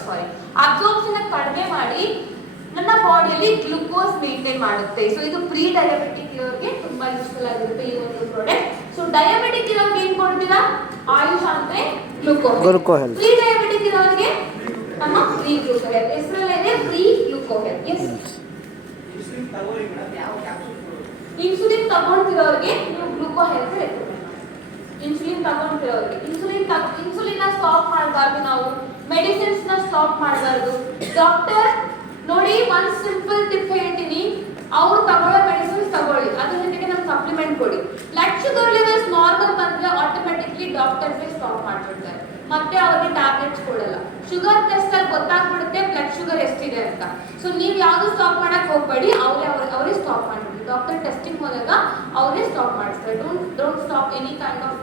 ಸಾರಿ absorption ಕಡಿಮೆ ಮಾಡಿ ನನ್ನ ಬಾಡಿಯಲ್ಲಿ ಗ್ಲುಕೋಸ್ ಮೇಂಟೈನ್ ಮಾಡುತ್ತೆ. ಸೊ ಇದು ಪ್ರೀ ಡಯಾಬಿಟಿಕ್ ಇರೋರಿಗೆ ತುಂಬಾ ಯೂಸ್ಫುಲ್ ಆಗಿರುತ್ತೆ ಈ ಒಂದು ಪ್ರಾಡಕ್ಟ್ ಸೊ ಡಯಾಬಿಟಿಕ್ ಇರೋರ್ಗೆ ಏನ್ ಕೊಡ್ತೀರಾ? ಆಯುಷ್ ಅಂದ್ರೆ ಗ್ಲುಕೋಸ್. ಪ್ರೀ ಡಯಾಬಿಟಿಕ್ ಇರೋರಿಗೆ ನಮ್ಮ ಫ್ರೀ ಗ್ಲುಕೋಹೆಲ್ ಹೆಸರಲ್ಲೇ ಫ್ರೀ ಗ್ಲುಕೋಹೆಲ್ ಎಸ್ ಇನ್ಸುಲಿನ್ ತಗೊಂಡಿರೋರಿಗೆ ನೀವು ಗ್ಲೂಕೋ ಹೆಲ್ತ್ ಇನ್ಸುಲಿನ್ ತಗೊಂತಿರೋರಿಗೆ ಇನ್ಸುಲಿನ್ ತಗ ಇನ್ಸುಲಿನ್ನ ಸ್ಟಾಪ್ ಮಾಡಬಾರ್ದು ನಾವು ಮೆಡಿಸಿನ್ಸ್ನ ಸ್ಟಾಪ್ ಮಾಡಬಾರ್ದು. ಡಾಕ್ಟರ್ ನೋಡಿ ಒಂದ್ ಸಿಂಪಲ್ ಟಿಪ್ ಹೇಳ್ತೀನಿ. ಅವ್ರು ತಗೊಳ್ಳೋ ಮೆಡಿಸಿನ್ಸ್ ತಗೊಳ್ಳಿ. ಅದ್ರ ಜೊತೆಗೆ ನಮ್ಗೆ ಸಪ್ಲಿಮೆಂಟ್ ಕೊಡಿ. ಲೆವೆಲ್ಸ್ ನಾರ್ಮಲ್ ಬಂದ್ರೆ ಆಟೋಮೆಟಿಕ್ಲಿ ಡಾಕ್ಟರ್ಗೆ ಸ್ಟಾಪ್ ಮಾಡ್ಬಿಡ್ತಾರೆ. ಮತ್ತೆ ಅವ್ರಿಗೆ ಟ್ಯಾಬ್ಲೆಟ್ಸ್ ಕೊಡಲ್ಲ. ಶುಗರ್ ಟೆಸ್ಟ್ ಅಲ್ಲಿ ಗೊತ್ತಾಗ್ಬಿಡುತ್ತೆ ಬ್ಲಡ್ ಶುಗರ್ ಎಷ್ಟಿದೆ ಅಂತ. ಸೊ ನೀವು ಯಾವುದು ಸ್ಟಾಪ್ ಮಾಡಕ್ ಹೋಗ್ಬೇಡಿ, ಅವರೇ ಅವ್ರ, ಅವರೇ ಸ್ಟಾಪ್ ಮಾಡ್ಬಿಡಿ ಡಾಕ್ಟರ್ ಟೆಸ್ಟಿಂಗ್ ಮೂಲಕ ಅವರೇ ಸ್ಟಾಪ್ ಮಾಡಿಸ್ತಾರೆ. Don't don't stop any kind of